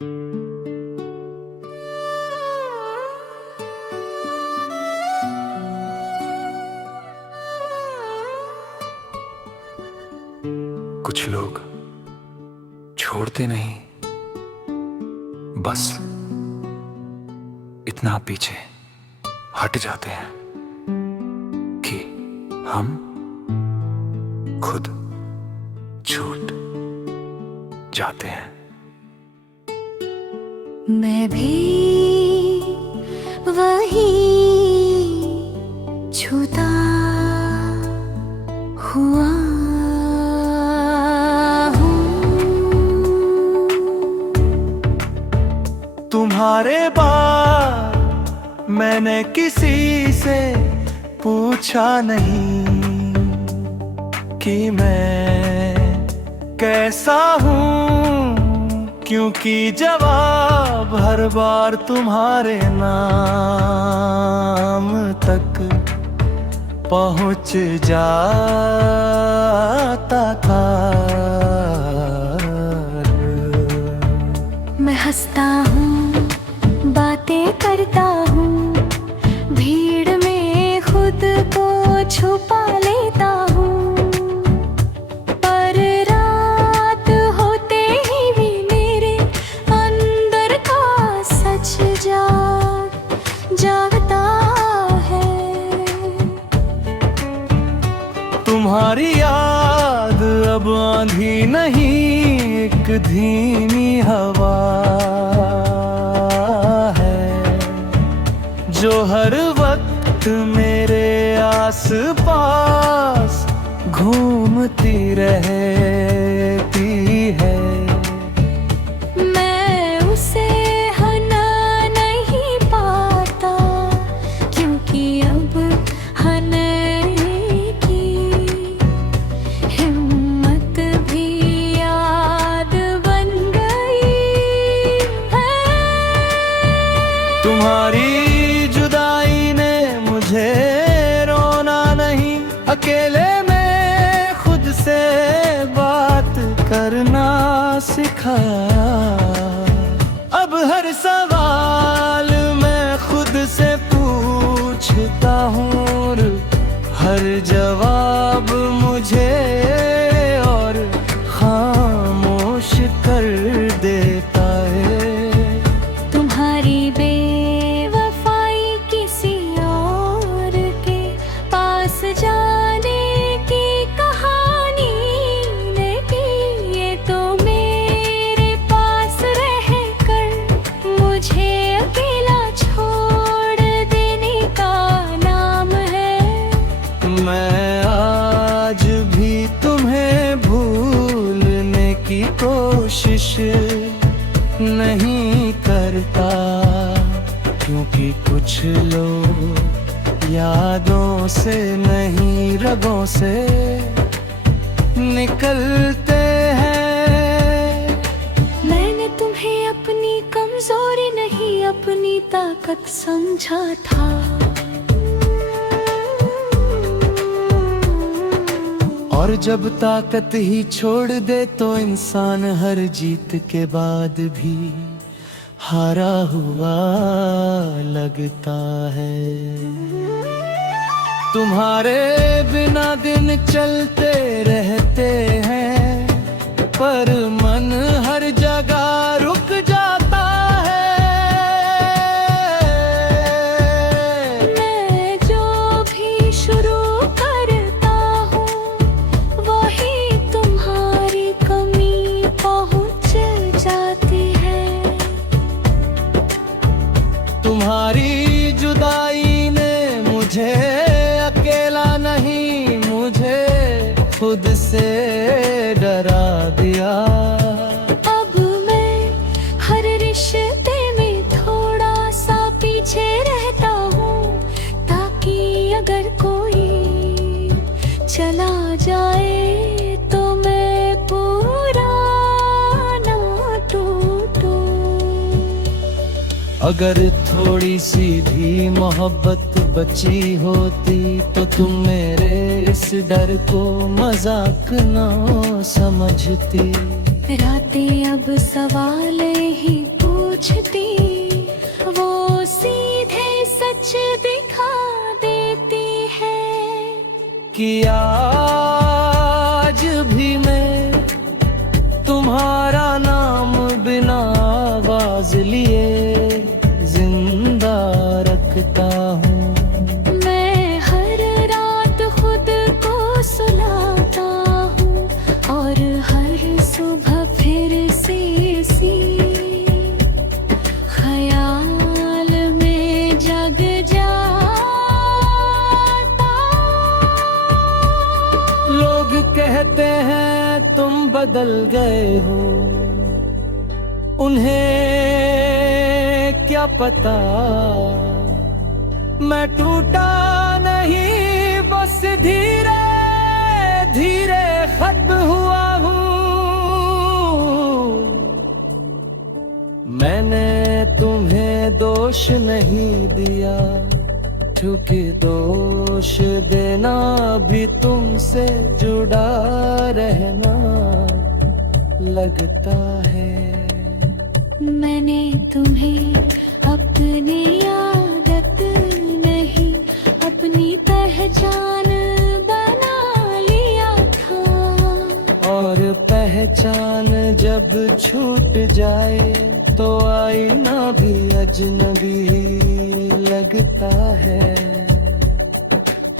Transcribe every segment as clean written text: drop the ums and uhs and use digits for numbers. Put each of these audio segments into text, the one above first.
कुछ लोग छोड़ते नहीं, बस इतना पीछे हट जाते हैं कि हम खुद छूट जाते हैं। मैं भी वही छूता हुआ तुम्हारे बाद मैंने किसी से पूछा नहीं कि मैं कैसा हूँ, क्योंकि जवाब हर बार तुम्हारे नाम तक पहुँच जाता था। मैं हंसता हूँ, बातें करता हूँ, भीड़ में खुद को छुपा लेता हूँ, पर रात होते ही भी मेरे अंदर का सच जागता है। तुम्हारी याद अब आंधी नहीं, एक धीमी हवा है जो हर वक्त मेरे आस-पास घूमती रहती है। मैं उसे हना नहीं पाता, क्योंकि अब हने की हिम्मत भी याद बन गई है। तुम्हारी जुदाई ने मुझे रोना नहीं, अकेले में खुद से बात करना सिखाया। अब हर सवाल मैं खुद से पूछता हूँ, और हर जवाब मुझे और खामोश कर देता है। तुम्हारी बेवफाई किसी और के पास जाने की कहानी ने की, ये तो मेरे पास रहकर मुझे अकेला छोड़ देने का नाम है। मैं आज भी तुम्हें भूलने की कोशिश नहीं करता, क्योंकि कुछ लोग यादों से नहीं रगों से निकलते हैं। मैंने तुम्हें अपनी कमजोरी नहीं, अपनी ताकत समझा था। और जब ताकत ही छोड़ दे तो इंसान हर जीत के बाद भी हारा हुआ लगता है। तुम्हारे बिना दिन चलते रहते हैं, पर मन हर जगह रुक जाता है। मैं जो भी शुरू करता हूँ, वही तुम्हारी कमी पहुँच जाती है। तुम्हारी जुदाई ने मुझे अकेला नहीं, मुझे खुद से डरा दिया। अब मैं हर रिश्ते में थोड़ा सा पीछे रहता हूँ, ताकि अगर कोई चला जाए तो मैं पूरा ना टूटूं। अगर थोड़ी सी भी मोहब्बत बची होती तो तुम मेरे इस डर को मजाक ना समझती। रातें अब सवाल ही पूछती, वो सीधे सच दिखा देती है कि आज भी मैं तुम्हारा नाम बिना आवाज लिए जिंदा रखता हूँ। मैं हर रात खुद को सुलाता हूँ और हर सुबह फिर से इसी ख्याल में जग जाता। लोग कहते हैं तुम बदल गए हो, उन्हें क्या पता मैं टूटा नहीं, बस धीरे धीरे खत्म हुआ हूँ। मैंने तुम्हें दोष नहीं दिया, क्योंकि दोष देना भी तुमसे जुड़ा रहना लगता है। मैंने तुम्हें अपनी आदत नहीं, अपनी पहचान बना लिया था। और पहचान जब छूट जाए तो आईना भी अजनबी लगता है।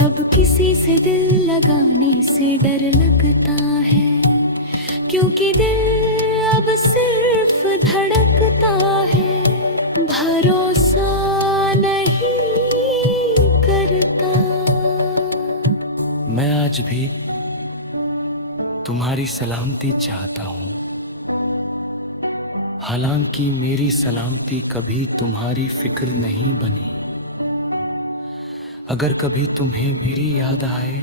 अब किसी से दिल लगाने से डर लगता है, क्योंकि दिल अब सिर्फ धड़कता है, भरोसा नहीं करता। मैं आज भी तुम्हारी सलामती चाहता हूँ, हालांकि मेरी सलामती कभी तुम्हारी फिक्र नहीं बनी। अगर कभी तुम्हें मेरी याद आए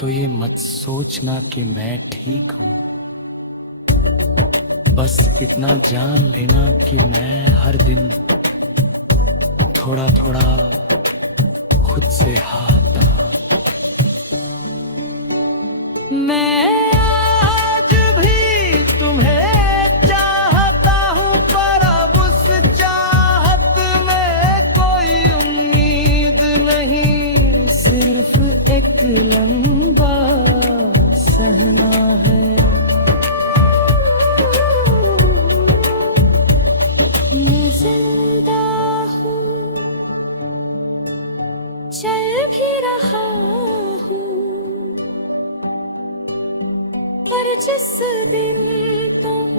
तो ये मत सोचना कि मैं ठीक हूँ। बस इतना जान लेना कि मैं हर दिन थोड़ा थोड़ा खुद से हाथ मैं आज भी तुम्हें चाहता हूँ, पर अब उस चाहत में कोई उम्मीद नहीं, सिर्फ एक लंबा सहना है। मैं जिंदा हूँ, चल भी रहा हूँ, पर जिस दिन तुम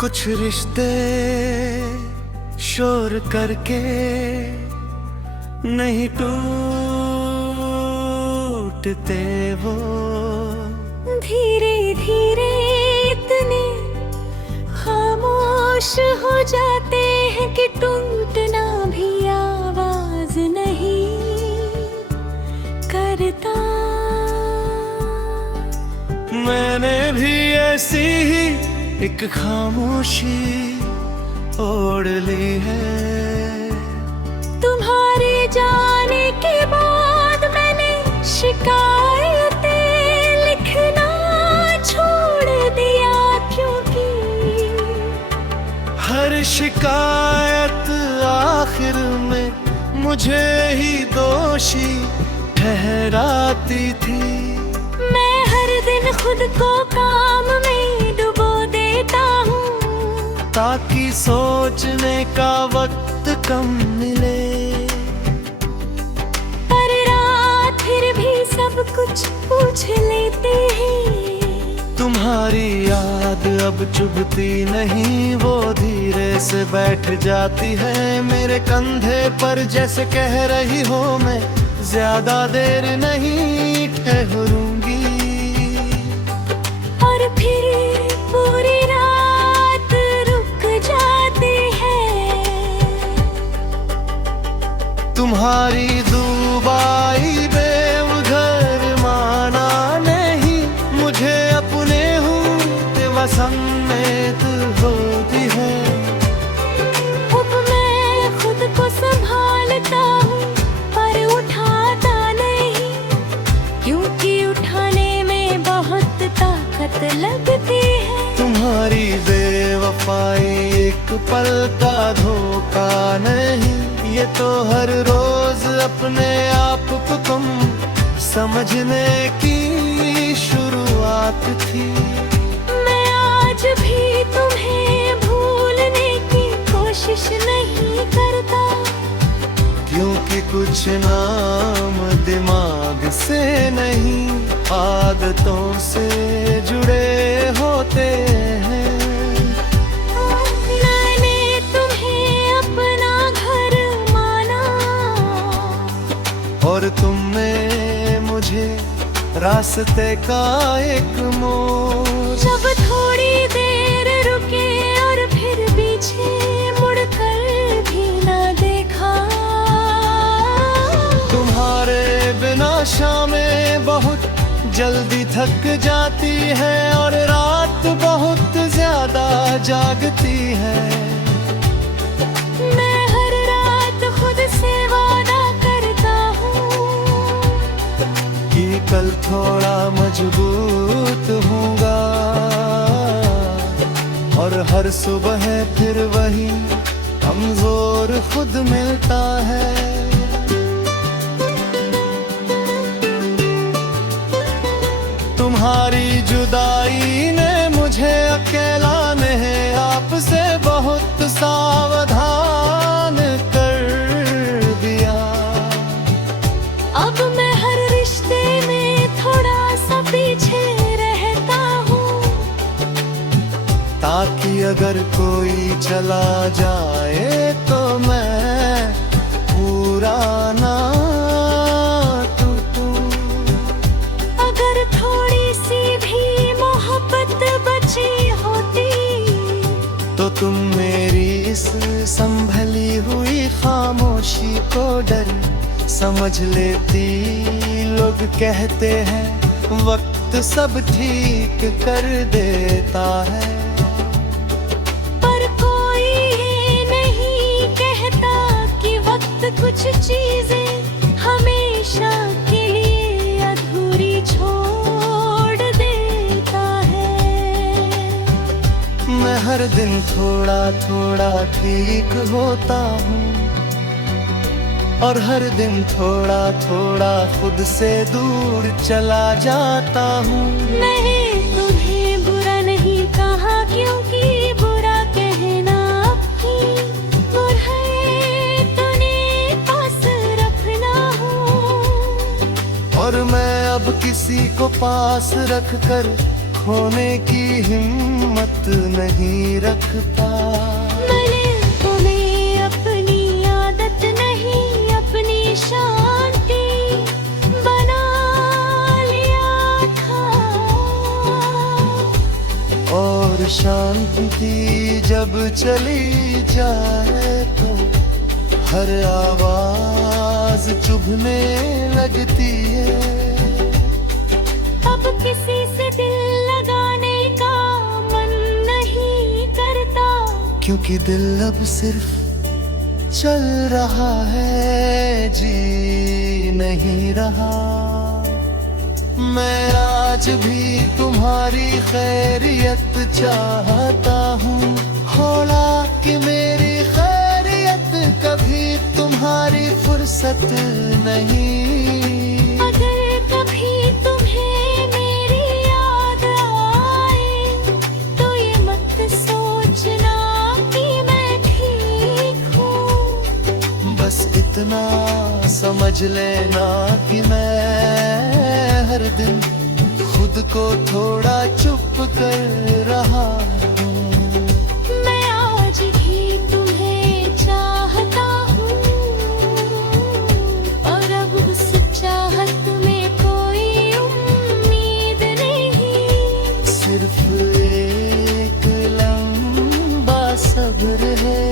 कुछ रिश्ते शोर करके नहीं टूटते, वो धीरे धीरे इतने खामोश हो जाते हैं कि टूटना भी आवाज नहीं करता। मैंने भी ऐसी ही एक खामोशी ओढ़ ली है। तुम्हारे जाने के बाद मैंने शिकायतें लिखना छोड़ दिया, क्योंकि हर शिकायत आखिर में मुझे ही दोषी ठहराती थी। मैं हर दिन खुद को काम में डुबो देता हूँ, ताकि सोचने का वक्त कम मिले। पर रात फिर भी सब कुछ पूछ लेते हैं। तुम्हारी याद अब चुभती नहीं, वो धीरे से बैठ जाती है मेरे कंधे पर, जैसे कह रही हो मैं ज्यादा देर नहीं ठहरूंगी। और फिर पूरी रात रुक जाती है। तुम्हारी दुबाई बेघर माना नहीं, मुझे अपने हूँ समेत होती है। अब मैं खुद को संभाल धोखा नहीं, ये तो हर रोज अपने आप को तुम समझने की शुरुआत थी। मैं आज भी तुम्हें भूलने की कोशिश नहीं करता, क्योंकि कुछ नाम दिमाग से नहीं आदतों से जुड़े होते हैं। मैंने तुम्हें अपना घर माना और तुमने मुझे रास्ते का एक मोड़। जब थोड़ी देर रुके और फिर पीछे मुड़कर भी ना देखा, तुम्हारे बिना शामें बहुत जल्दी थक जाती है और रात बहुत ज्यादा जागती है। मैं हर रात खुद से वादा करता हूँ कि कल थोड़ा मजबूत होऊंगा, और हर सुबह फिर वही कमजोर खुद मिलता है। तुम्हारी जुदाई ने मुझे अकेला नहीं आपसे बहुत सावधान कर दिया। अब मैं हर रिश्ते में थोड़ा सा पीछे रहता हूँ, ताकि अगर कोई चला जाए तो मैं पूरा ना टूटूं। अगर थोड़ी सी भी मोहब्बत बची होती तो तुम मेरी इस संभली हुई खामोशी को डर समझ लेती। लोग कहते हैं वक्त सब ठीक कर देता है, पर कोई ये नहीं कहता कि वक्त कुछ चीजें हमेशा के लिए अधूरी छोड़ देता है। मैं हर दिन थोड़ा थोड़ा ठीक होता हूँ, और हर दिन थोड़ा थोड़ा खुद से दूर चला जाता हूँ। मैंने तुम्हें बुरा नहीं कहा, क्योंकि बुरा कहना अपनी बुराई तूने पास रखना हो। और मैं अब किसी को पास रखकर खोने की हिम्मत नहीं रखता। मैंने तुम्हें अपनी आदत नहीं अपनी शांति बना लिया था, और शांति जब चली जाए तो हर आवाज चुभने लगती है। अब किसी से दिल लगाने का मन नहीं करता, क्योंकि दिल अब सिर्फ चल रहा है, जी नहीं रहा। मैं आज भी तुम्हारी खैरियत चाहता हूँ, होला कि मेरी खैरियत कभी तुम्हारी फुर्सत नहीं। अगर कभी तुम्हें मेरी याद आए तो ये मत सोचना कि मैं ठीक हूँ। बस इतना समझ लेना कि मैं हर दिन खुद को थोड़ा चुप कर रहा हूँ। मैं आज भी तुम्हें चाहता हूँ, और अब उस चाहत में कोई उम्मीद नहीं। सिर्फ एक लंबा सब्र है।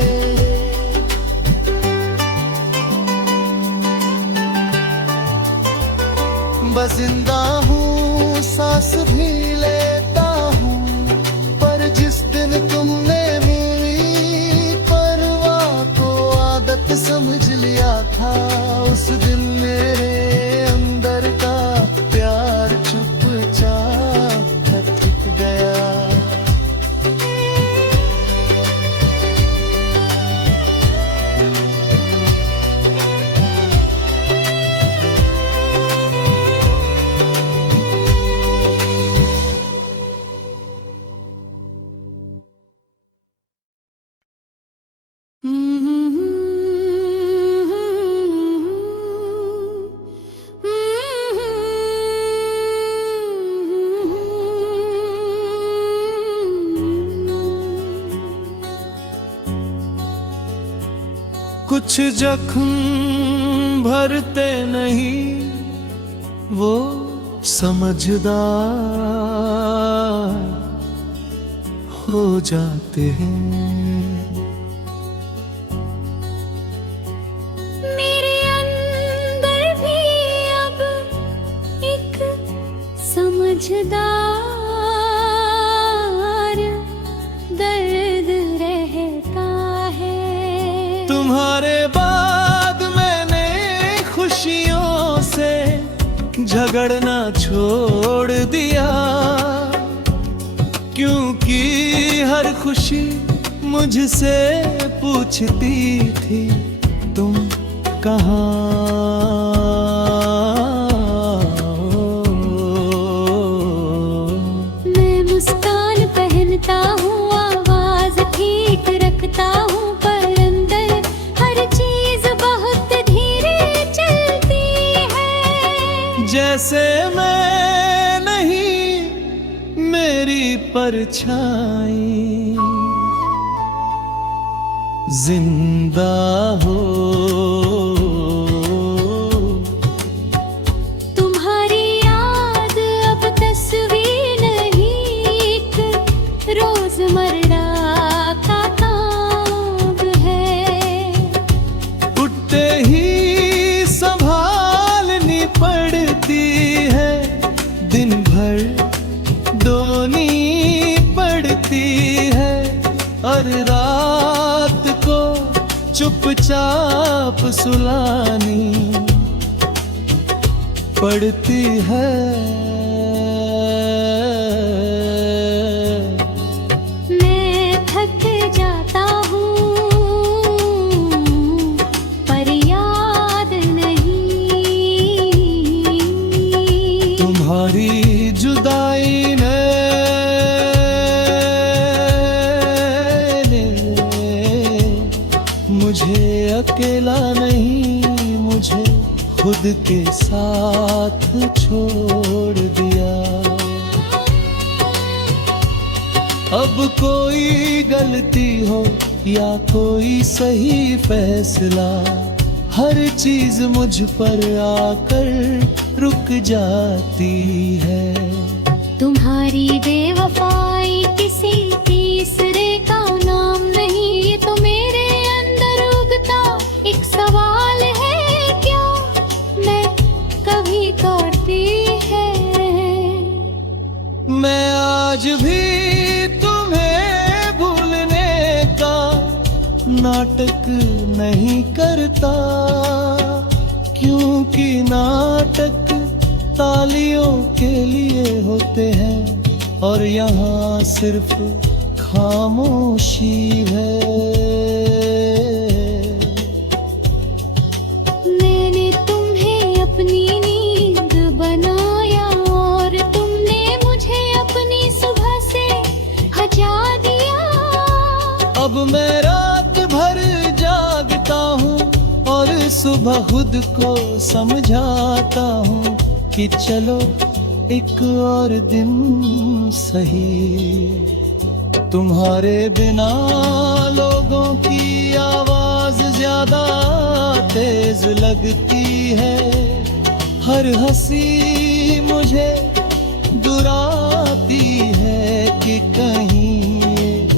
बस जिंदा हूँ, सांस भी लेता हूँ, पर जिस दिन तुमने मेरी परवाह को आदत समझ लिया था, उस दिन मेरे अंदर का प्यार चुपचाप थक गया। कुछ जख्म भरते नहीं वो समझदार हो जाते हैं। मेरे अंदर भी अब एक समझदार दर्द रहता है। तुम्हारे बाद मैंने खुशियों से झगड़ना छोड़ दिया, क्योंकि हर खुशी मुझसे पूछती थी तुम कहाँ हो। मैं मुस्कान पहनता हूँ, आवाज ठीक रखता हूँ, पर अंदर हर चीज बहुत धीरे चलती है। जैसे मैं नहीं मेरी परछाई जिंदा हो। तुम्हारी याद अब तस्वीर नहीं, एक रोजमर्रा का काम है। उठते ही संभालनी पड़ती है, दिन भर दोनी पड़ती है, और रात को चुपचाप सुलानी पड़ती है। मैं थक जाता हूँ पर याद नहीं। तुम्हारी जुदाई ने मुझे अकेला नहीं, मुझे खुद के साथ छोड़ दिया। अब कोई गलती हो या कोई सही फैसला, हर चीज मुझ पर आकर रुक जाती है। तुम्हारी बेवफाई किसी तीसरे का नाम नहीं, ये तो मेरे अंदर उगता एक सवाल है, क्या मैं कभी करती है। मैं आज भी तुम्हें भूलने का नाटक नहीं करता, क्योंकि नाटक तालियों के लिए होते हैं और यहाँ सिर्फ खामोशी है। मैंने तुम्हें अपनी नींद बनाया और तुमने मुझे अपनी सुबह से हटा दिया। अब मैं रात भर जागता हूँ और सुबह खुद को समझाता हूँ कि चलो एक और दिन सही। तुम्हारे बिना लोगों की आवाज ज्यादा तेज लगती है, हर हंसी मुझे दुराती है कि कहीं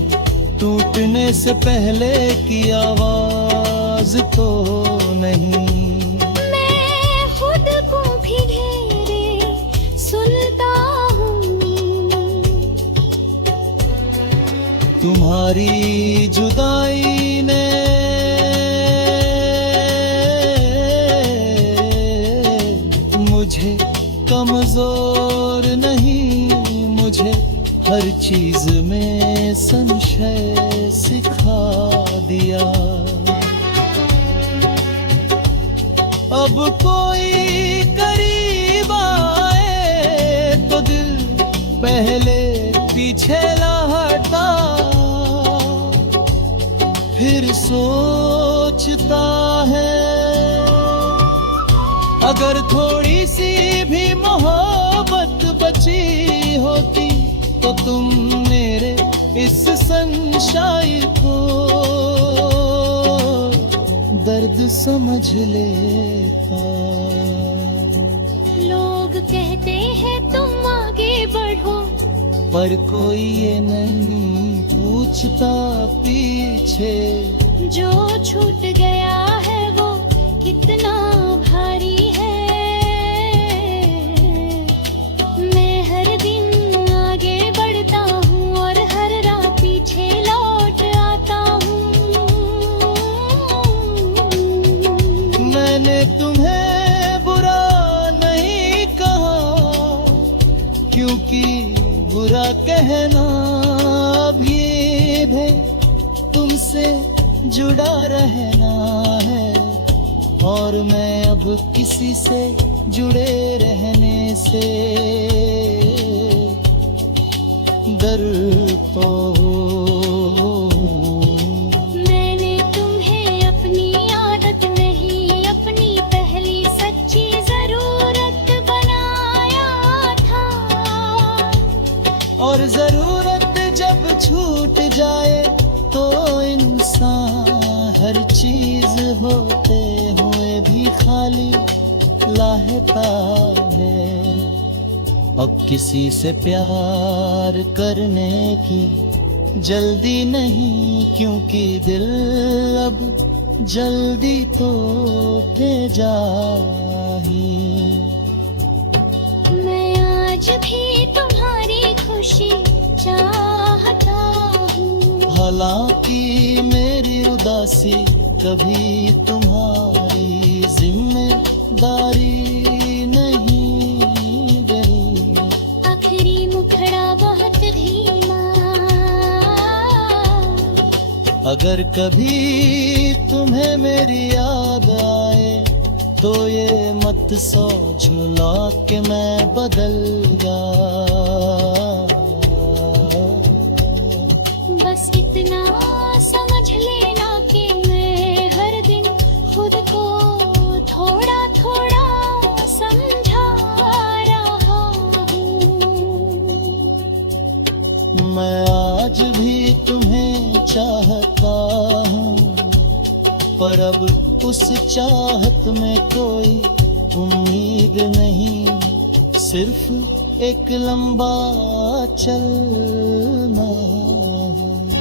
टूटने से पहले की आवाज तो नहीं। तुम्हारी जुदाई ने मुझे कमजोर नहीं, मुझे हर चीज में संशय सिखा दिया। अब कोई करीब आए तो दिल पहले पीछे लहटा, फिर सोचता है अगर थोड़ी सी भी मोहब्बत बची होती तो तुम मेरे इस संशय को दर्द समझ लेता। लोग कहते हैं तुम आगे बढ़ो, पर कोई ये नहीं पूछता पीछे जो छूट गया है वो कितना भारी है। मैं हर दिन आगे बढ़ता हूँ और हर राह पीछे लौट आता हूँ। मैंने तुम्हें बुरा नहीं कहा, क्योंकि बुरा कहना भी है, तुमसे जुड़ा रहना है। और मैं अब किसी से जुड़े रहने से डरता हूँ। मैंने तुम्हें अपनी आदत नहीं, अपनी पहली सच्ची जरूरत बनाया था। और जरूरत जब छूट जाए तो इंसान हर चीज होते हुए भी खाली लाहता है। अब किसी से प्यार करने की जल्दी नहीं, क्योंकि दिल अब जल्दी टूटे जाही। मैं आज भी तुम्हारी खुशी चाहता हूँ, हालांकि मेरी उदासी कभी तुम्हारी जिम्मेदारी नहीं गई। आखिरी मुखड़ा बहुत धीमा, अगर कभी तुम्हें मेरी याद आए तो ये मत सोचो कि मैं बदल गया। बस इतना समझ लेना कि मैं हर दिन खुद को थोड़ा थोड़ा समझा रहा हूँ। मैं आज भी तुम्हें चाहता हूँ, पर अब उस चाहत में कोई उम्मीद नहीं, सिर्फ एक लंबा चलना है।